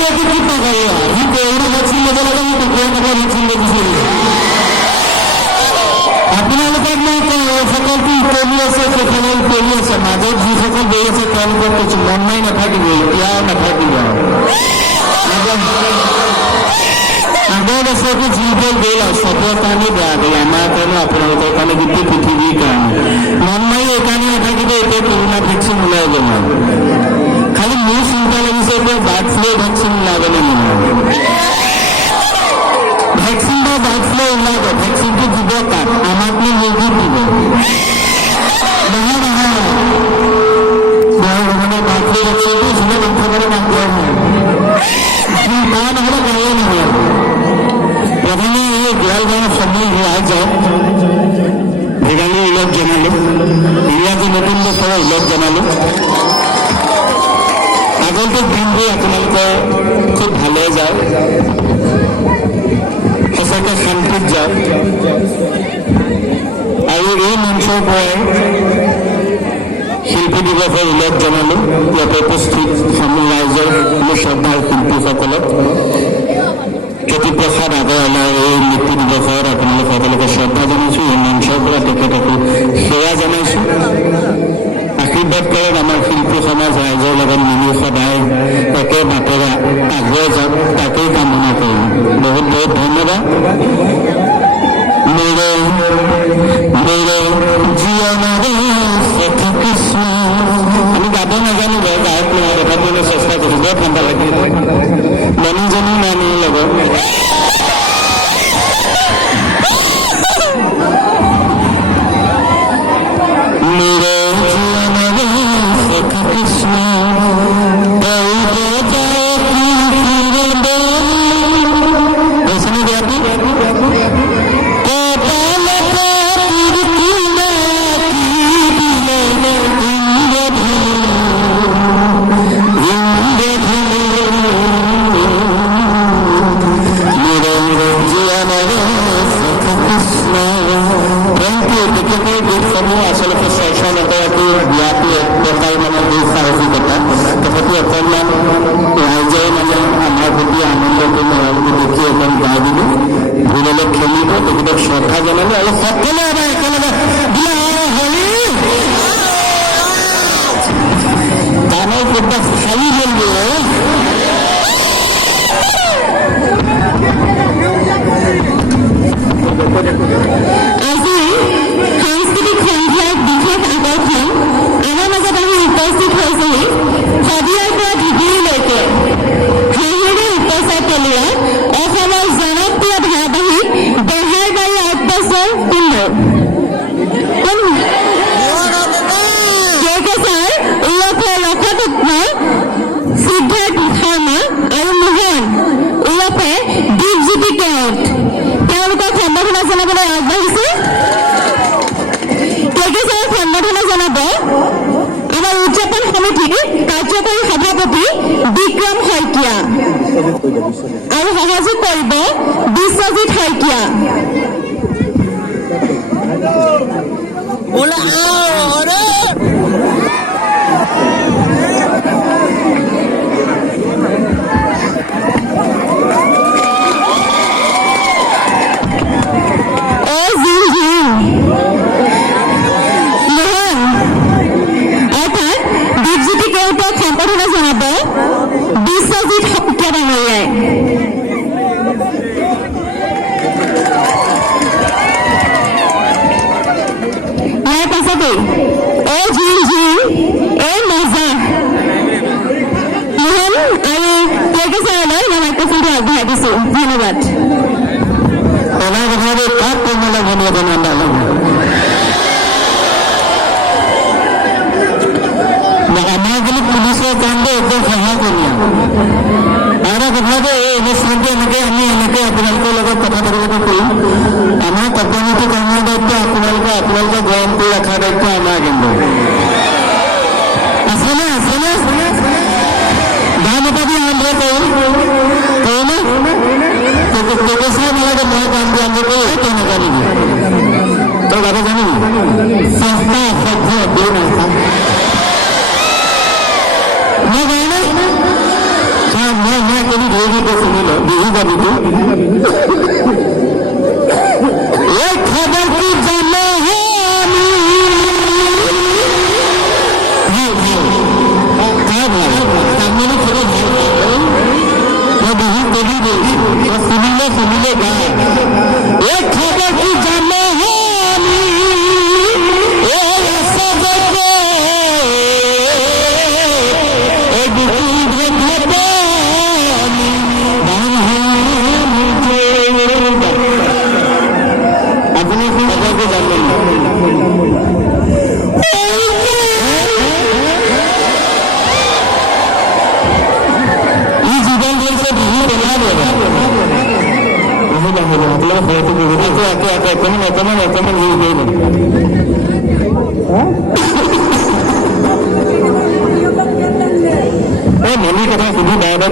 কুকুৰাটো কি পাকাই সি corona vaccine ল'ব লাগে মই কুকুৰা এটা ভেকচিন লৈ দিছিল আপোনালোকক মই সকলটো উত্তৰি আছে সেইফালে উত্তৰি আছে মাজত যিসকল গৈ আছে তেওঁলোকক কৈছো মন নাই নাথাকিব এতিয়াও নাথাকিব আগত আছে একো যিবোৰ গ'ল আৰু চবৰ কাৰণে বেয়া গ'ল আমাৰ কাৰণে আপোনালোকৰ কাৰণে গোটেই পৃথিৱীৰ কাৰণে মন মাৰি এইকাৰণে নাথাকিব এতিয়া কৰোণা ভেকচিন ওলাই গ'ল খালি মোৰ চিন্তা লাগিছে এতিয়া বাৰ্ড ফ্লু ভেকচিন ওলাবলৈ নহয় ভেকচিন বা বাৰ্ড ফ্লু ওলাব ভেকচিনটো দিব তাত আমাকনো মুৰ্গীত দিব নহয় মানে বাৰ্ড ফ্লু ভেকচিনটো যোনে নাখাবলৈ নাপায় নহ'লে গায়ে নহয় প্ৰথমে এই গোৱাল গাঁৱৰ সমূহ হোৱাই যায় সেইকাৰণে ওলগ জনালোঁ ইংৰাজী নতুন বছৰৰ ওলগ জনালোঁ আগন্তুক দিনবোৰ আপোনালোকৰ খুব ভালে যায় সঁচাকৈ শান্তিত যাওক আৰু এই মঞ্চৰ পৰাই শিল্পী দিৱসৰ উল্লেখ জনালোঁ ইয়াতে উপস্থিত সমূহ ৰাইজৰ মোৰ শ্ৰদ্ধাৰ শিল্পীসকলক জ্যোতিপ্ৰসাদ আগৰৱালাৰ এই মৃত্যু দিৱসত আপোনালোক সকলোকে শ্ৰদ্ধা জনাইছোঁ এই মঞ্চৰ পৰা তেখেতকো সেৱা জনাইছোঁ আশীৰ্বাদ কৰক আমাৰ শিল্পী সমাজ ৰাইজৰ লগত মিলি সদায় একে বাটেৰে আগুৱাই যাওক তাকেই কামনা কৰোঁ বহুত বহুত ধন্যবাদ আমি গাব নাজানো বাৰু গায়ক নহয় তথাপিও চেষ্টা কৰিছোঁ বৰ ঠাণ্ডা লাগে মানুহজনী মানুহৰ লগত আৰু সহযোগ কৰিব বিশ্বজিৎ শইকীয়া ধন্যবাদ আমাৰ বুলি পুলিচৰ কামটো একদম সহায় কৰি আৰু কথাটো এই অনুষ্ঠানটো এনেকৈ আপোনালোকৰ লগত কথা পাতিবলৈ কৰিম আমাৰ কৰ্তব্যটো কৰ্মৰ দায়িত্ব আপোনালোকে গ্ৰহণ কৰি ৰখাৰ দায়িত্ব আমাৰ কিন্তু আছেনে গান এটা দি আৰম্ভ কৰোঁ বিহু গাবিটো এই খবর কি জানো হে আমি সামনে খবর मैं बहुत बड़ी बोली सुनिले गा एक खबर की जानो है अपने खबर को जान मनी कथा सुधी दादा